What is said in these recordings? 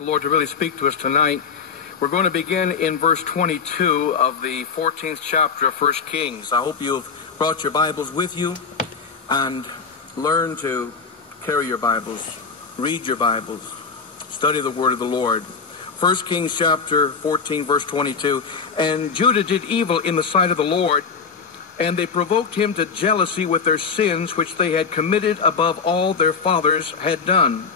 The Lord to really speak to us tonight. We're going to begin in verse 22 of the 14th chapter of 1 Kings. I hope you've brought your Bibles with you and learn to carry your Bibles, read your Bibles, study the word of the Lord. 1 Kings chapter 14 verse 22. And Judah did evil in the sight of the Lord, and they provoked him to jealousy with their sins which they had committed above all their fathers had done.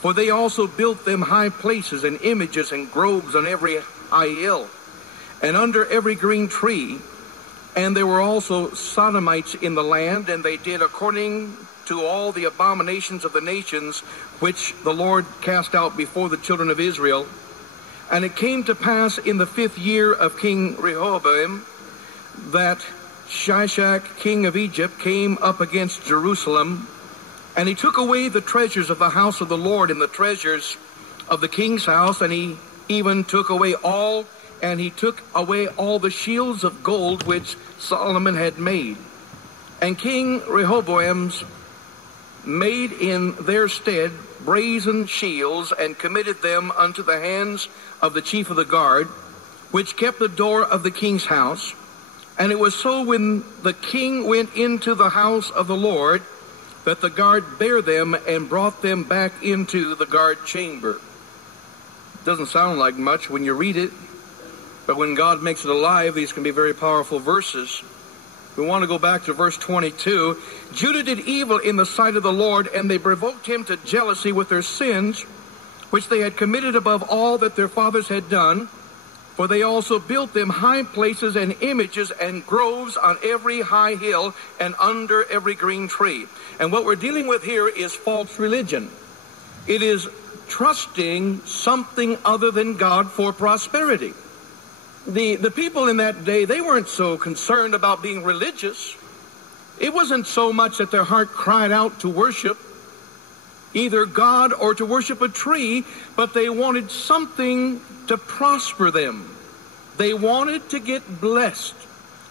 For they also built them high places and images and groves on every high hill and under every green tree. And there were also Sodomites in the land, and they did according to all the abominations of the nations which the Lord cast out before the children of Israel. And it came to pass in the 5th year of King Rehoboam that Shishak, king of Egypt, came up against Jerusalem, and he took away the treasures of the house of the Lord and the treasures of the king's house, and he even took away all the shields of gold which Solomon had made. And King Rehoboam's made in their stead brazen shields, and committed them unto the hands of the chief of the guard, which kept the door of the king's house. And it was so, when the king went into the house of the Lord, that the guard bare them and brought them back into the guard chamber. Doesn't sound like much when you read it, but when God makes it alive, these can be very powerful verses. We want to go back to verse 22. Judah did evil in the sight of the Lord, and they provoked him to jealousy with their sins, which they had committed above all that their fathers had done. For they also built them high places and images and groves on every high hill and under every green tree. And what we're dealing with here is false religion. It is trusting something other than God for prosperity. The people in that day, they weren't so concerned about being religious. It wasn't so much that their heart cried out to worship either God or to worship a tree, but they wanted something to prosper them. They wanted to get blessed.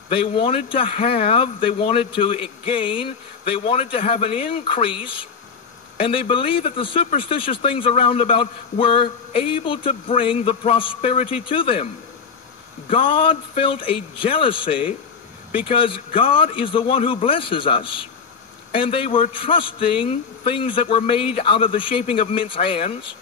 They wanted to gain, they wanted to have an increase, and they believed that the superstitious things around about were able to bring the prosperity to them. God felt a jealousy because God is the one who blesses us. And they were trusting things that were made out of the shaping of men's hands,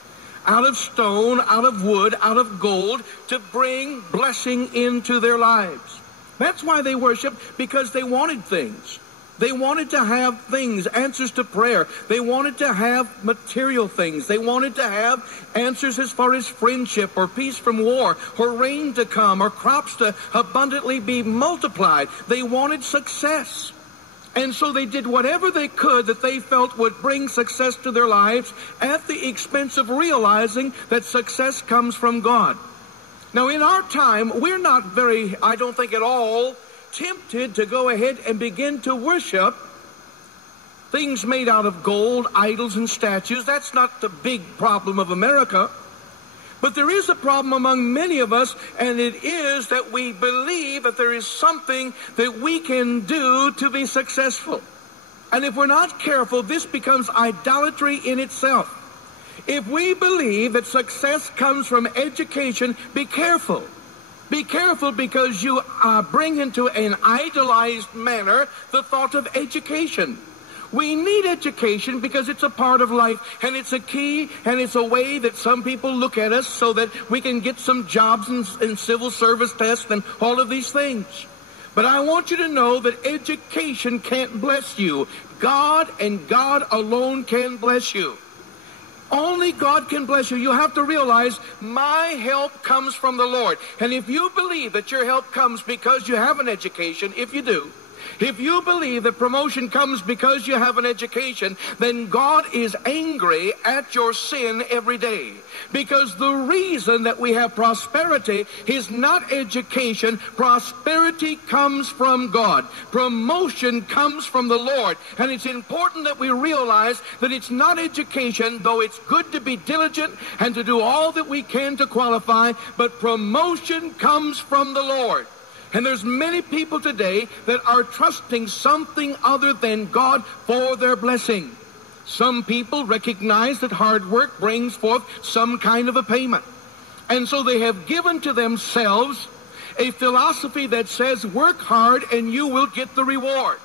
out of stone, out of wood, out of gold, to bring blessing into their lives. That's why they worshiped, because they wanted things. They wanted to have things, answers to prayer. They wanted to have material things. They wanted to have answers as far as friendship or peace from war or rain to come or crops to abundantly be multiplied. They wanted success. And so they did whatever they could that they felt would bring success to their lives at the expense of realizing that success comes from God. Now, in our time, we're not very, I don't think at all, tempted to go ahead and begin to worship things made out of gold, idols and statues. That's not the big problem of America. But there is a problem among many of us, and it is that we believe that there is something that we can do to be successful. And if we're not careful, this becomes idolatry in itself. If we believe that success comes from education, be careful. Be careful, because you bring into an idolized manner the thought of education. We need education because it's a part of life, and it's a key, and it's a way that some people look at us so that we can get some jobs and civil service tests and all of these things. But I want you to know that education can't bless you. God and God alone can bless you. Only God can bless you. You have to realize my help comes from the Lord. And if you believe that your help comes because you have an education, if you do, if you believe that promotion comes because you have an education, then God is angry at your sin every day. Because the reason that we have prosperity is not education. Prosperity comes from God. Promotion comes from the Lord. And it's important that we realize that it's not education, though it's good to be diligent and to do all that we can to qualify, but promotion comes from the Lord. And there's many people today that are trusting something other than God for their blessing. Some people recognize that hard work brings forth some kind of a payment. And so they have given to themselves a philosophy that says, work hard and you will get the reward.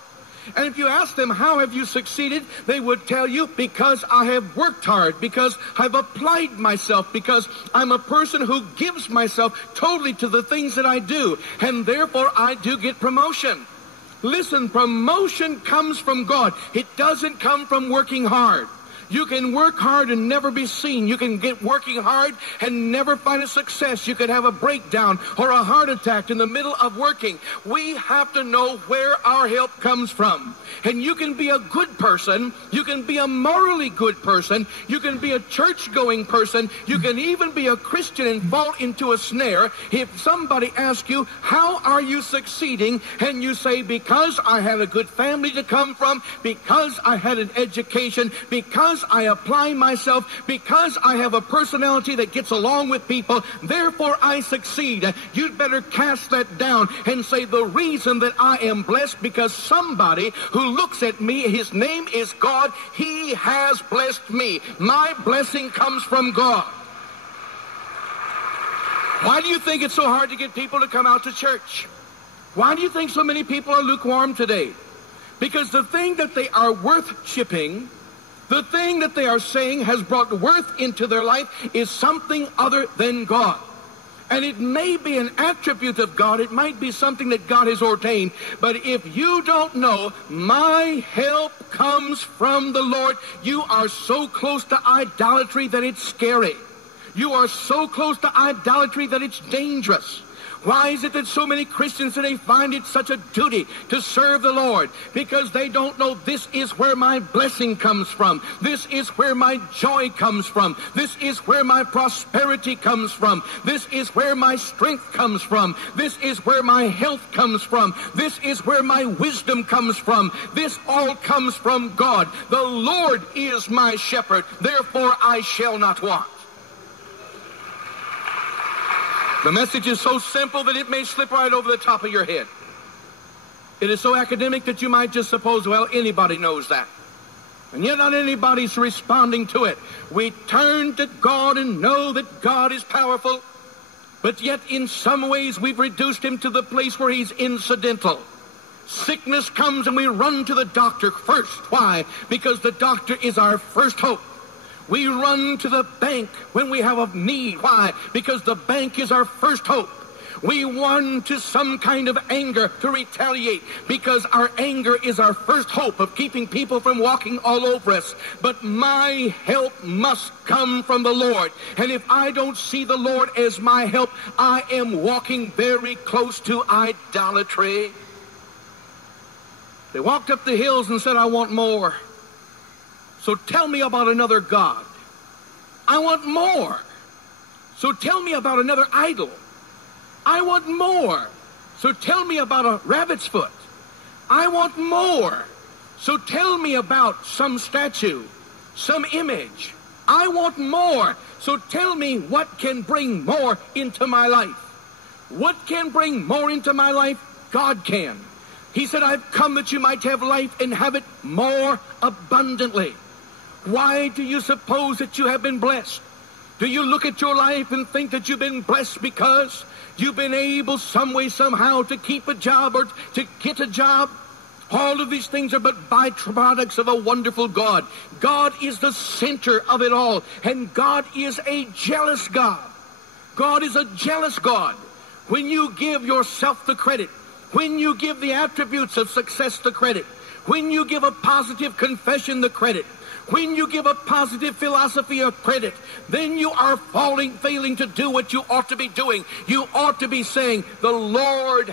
And if you ask them, how have you succeeded? They would tell you, because I have worked hard, because I've applied myself, because I'm a person who gives myself totally to the things that I do, and therefore I do get promotion. Listen, promotion comes from God. It doesn't come from working hard. You can work hard and never be seen. You can get working hard and never find a success. You could have a breakdown or a heart attack in the middle of working. We have to know where our help comes from. And you can be a good person. You can be a morally good person. You can be a church-going person. You can even be a Christian and fall into a snare. If somebody asks you, how are you succeeding? And you say, because I had a good family to come from, because I had an education, because I apply myself, because I have a personality that gets along with people, therefore I succeed. You'd better cast that down and say, the reason that I am blessed, because somebody who looks at me, his name is God, he has blessed me. My blessing comes from God. Why do you think it's so hard to get people to come out to church? Why do you think so many people are lukewarm today? Because the thing that they are worshiping, the thing that they are saying has brought worth into their life, is something other than God. And it may be an attribute of God. It might be something that God has ordained. But if you don't know, my help comes from the Lord, you are so close to idolatry that it's scary. You are so close to idolatry that it's dangerous. Why is it that so many Christians today find it such a duty to serve the Lord? Because they don't know, this is where my blessing comes from. This is where my joy comes from. This is where my prosperity comes from. This is where my strength comes from. This is where my health comes from. This is where my wisdom comes from. This all comes from God. The Lord is my shepherd, therefore I shall not want. The message is so simple that it may slip right over the top of your head. It is so academic that you might just suppose, well, anybody knows that. And yet not anybody's responding to it. We turn to God and know that God is powerful, but yet in some ways we've reduced him to the place where he's incidental. Sickness comes and we run to the doctor first. Why? Because the doctor is our first hope. We run to the bank when we have a need. Why? Because the bank is our first hope. We run to some kind of anger to retaliate, because our anger is our first hope of keeping people from walking all over us. But my help must come from the Lord. And if I don't see the Lord as my help, I am walking very close to idolatry. They walked up the hills and said, I want more. So tell me about another God. I want more. So tell me about another idol. I want more. So tell me about a rabbit's foot. I want more. So tell me about some statue, some image. I want more. So tell me what can bring more into my life. What can bring more into my life? God can. He said, I've come that you might have life and have it more abundantly. Why do you suppose that you have been blessed? Do you look at your life and think that you've been blessed because you've been able some way, somehow to keep a job or to get a job? All of these things are but byproducts of a wonderful God. God is the center of it all, and God is a jealous God. God is a jealous God. When you give yourself the credit, when you give the attributes of success the credit, when you give a positive confession the credit, when you give a positive philosophy of credit, then you are failing to do what you ought to be doing. You ought to be saying, the Lord